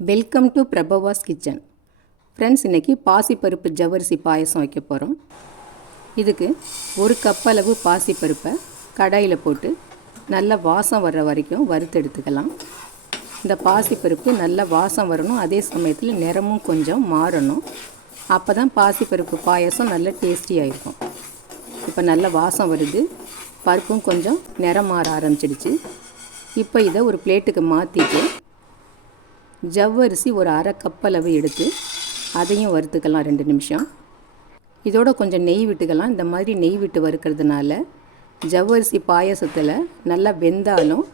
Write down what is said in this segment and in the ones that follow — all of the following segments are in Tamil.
Welcome to Prabhavas kitchen. Friends, இன்றைக்கி பாசிப்பருப்பு ஜவ்வரிசி பாயசம் வைக்க போகிறோம். இதுக்கு ஒரு கப் அளவு பாசிப்பருப்பை கடாயில் போட்டு நல்லா வாசம் வர்ற வரைக்கும் வறுத்து எடுத்துக்கலாம். இந்த பாசிப்பருப்பு நல்லா வாசம் வரணும், அதே சமயத்தில் நிறமும் கொஞ்சம் மாறணும். அப்போ தான் பாசிப்பருப்பு பாயசம் நல்ல டேஸ்டியாக இருக்கும். இப்போ நல்ல வாசம் வருது, பருப்பும் கொஞ்சம் நிறம் மாற ஆரம்பிச்சிடுச்சு. இப்போ இதை ஒரு பிளேட்டுக்கு மாற்றிட்டு ஜவ்வரிசி ஒரு அரை கப் அளவு எடுத்து அதையும் வறுத்துக்கலாம் 2 நிமிஷம். இதோட கொஞ்சம் நெய் விட்டுக்கலாம். இந்த மாதிரி நெய் விட்டு வறுக்கிறதுனால ஜவ்வரிசி பாயசத்தில் நல்லா வெந்தாலும்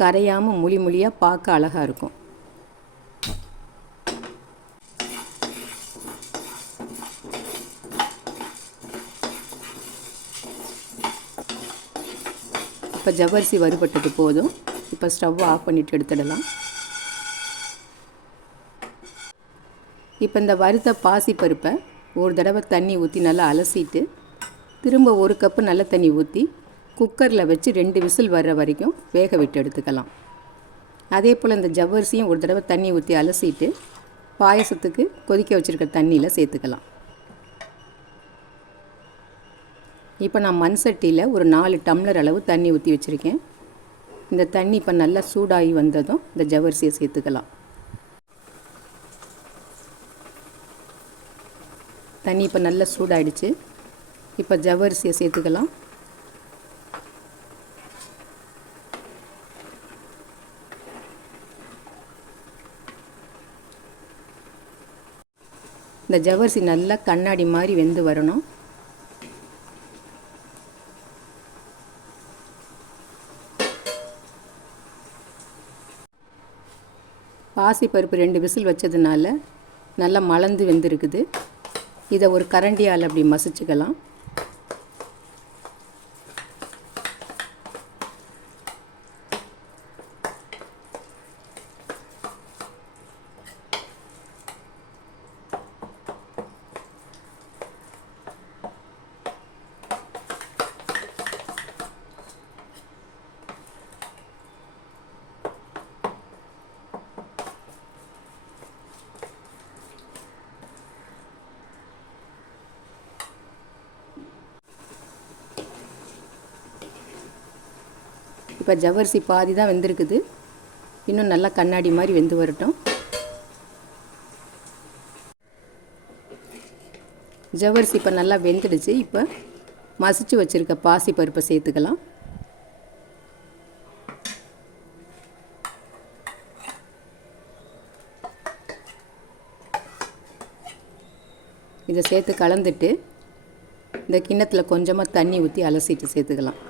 கரையாமல் முழி முழியாக பார்க்க அழகாக இருக்கும். இப்போ ஜவ்வரிசி வறுபட்டது போதும். இப்போ ஸ்டவ் ஆஃப் பண்ணிவிட்டு எடுத்துடலாம். இப்போ இந்த வறுத்த பாசிப்பருப்பை ஒரு தடவை தண்ணி ஊற்றி நல்லா அலசிட்டு திரும்ப ஒரு கப்பு நல்ல தண்ணி ஊற்றி குக்கரில் வச்சு 2 விசில் வர்ற வரைக்கும் வேக விட்டு எடுத்துக்கலாம். அதே போல் இந்த ஜவ்வரிசியும் ஒரு தடவை தண்ணி ஊற்றி அலசிட்டு பாயசத்துக்கு கொதிக்க வச்சுருக்க தண்ணியில் சேர்த்துக்கலாம். இப்போ நான் மண் சட்டியில் ஒரு 4 டம்ளர் அளவு தண்ணி ஊற்றி வச்சுருக்கேன். இந்த தண்ணி இப்போ நல்லா சூடாகி வந்ததும் இந்த ஜவ்வரிசியை சேர்த்துக்கலாம். தண்ணி இப்போ நல்லா சூடாகிடுச்சு. இப்போ ஜவ்வரிசியை சேர்த்துக்கலாம். இந்த ஜவ்வரிசி நல்லா கண்ணாடி மாதிரி வெந்து வரணும். பாசிப்பருப்பு 2 விசில் வச்சதுனால நல்லா மலர்ந்து வெந்திருக்குது. இதை ஒரு கரண்டியால் அப்படி மசிச்சுக்கலாம். இப்போ ஜவ்வரிசி பாதி தான் வெந்திருக்குது. இன்னும் நல்லா கண்ணாடி மாதிரி வெந்து வரட்டும். ஜவ்வரிசி இப்போ நல்லா வெந்துடுச்சு. இப்போ மசிச்சு வச்சுருக்க பாசி பருப்பை சேர்த்துக்கலாம். இதை சேர்த்து கலந்துட்டு இந்த கிண்ணத்தில் கொஞ்சமாக தண்ணி ஊற்றி அலசிட்டு சேர்த்துக்கலாம்.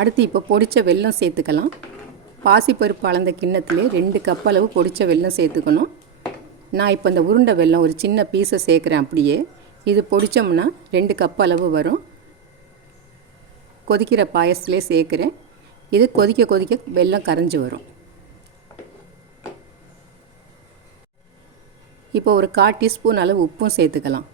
அடுத்து இப்போ பொடிச்ச வெல்லம் சேர்த்துக்கலாம். பாசிப்பருப்பு அளந்த கிண்ணத்துலேயே 2 கப் அளவு பொடிச்ச வெல்லம் சேர்த்துக்கணும். நான் இப்போ இந்த உருண்டை வெல்லம் ஒரு சின்ன பீஸை சேர்க்குறேன். அப்படியே இது பொடிச்சோம்னா 2 கப் அளவு வரும். கொதிக்கிற பாயசத்துலேயே சேர்க்குறேன். இது கொதிக்க கொதிக்க வெல்லம் கரைஞ்சி வரும். இப்போ ஒரு 1/4 டீஸ்பூன் அளவு உப்பும் சேர்த்துக்கலாம்.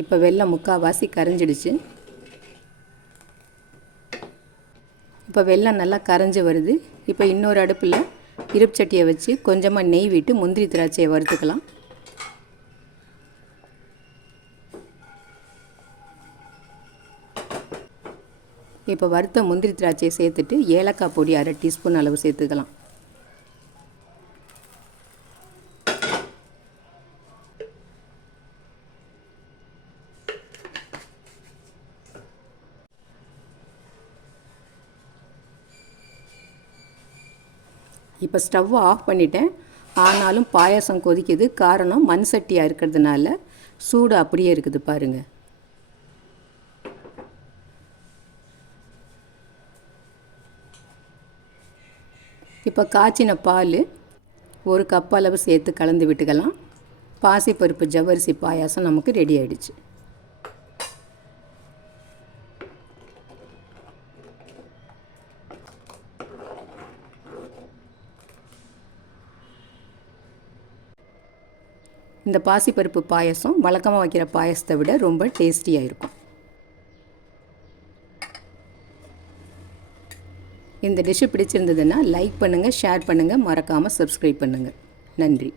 இப்போ வெல்லம் முக்கால்வாசி கரைஞ்சிடுச்சு. இப்போ வெல்லம் நல்லா கரைஞ்சி வருது. இப்போ இன்னொரு அடுப்பில் இருப்பு சட்டியை வச்சு கொஞ்சமாக நெய் விட்டு முந்திரி திராட்சையை வறுத்துக்கலாம். இப்போ வறுத்த முந்திரி திராட்சையை சேர்த்துட்டு ஏலக்காய் பொடி 1/2 டீஸ்பூன் அளவு சேர்த்துக்கலாம். இப்போ ஸ்டவ் ஆஃப் பண்ணிட்டேன். ஆனாலும் பாயசம் கொதிக்குது. காரணம் மண் சட்டியாக இருக்கிறதுனால சூடு அப்படியே இருக்குது பாருங்கள். இப்போ காய்ச்சின பால் ஒரு கப் அளவு சேர்த்து கலந்து விட்டுக்கலாம். பாசிப்பருப்பு ஜவ்வரிசி பாயாசம் நமக்கு ரெடி ஆகிடுச்சு. இந்த பாசிப்பருப்பு பாயசம் வழக்கமாக வைக்கிற பாயசத்தை விட ரொம்ப டேஸ்டியாக இருக்கும். இந்த டிஷ்ஷு பிடிச்சிருந்ததுன்னா லைக் பண்ணுங்கள், ஷேர் பண்ணுங்கள், மறக்காமல் சப்ஸ்கிரைப் பண்ணுங்கள். நன்றி.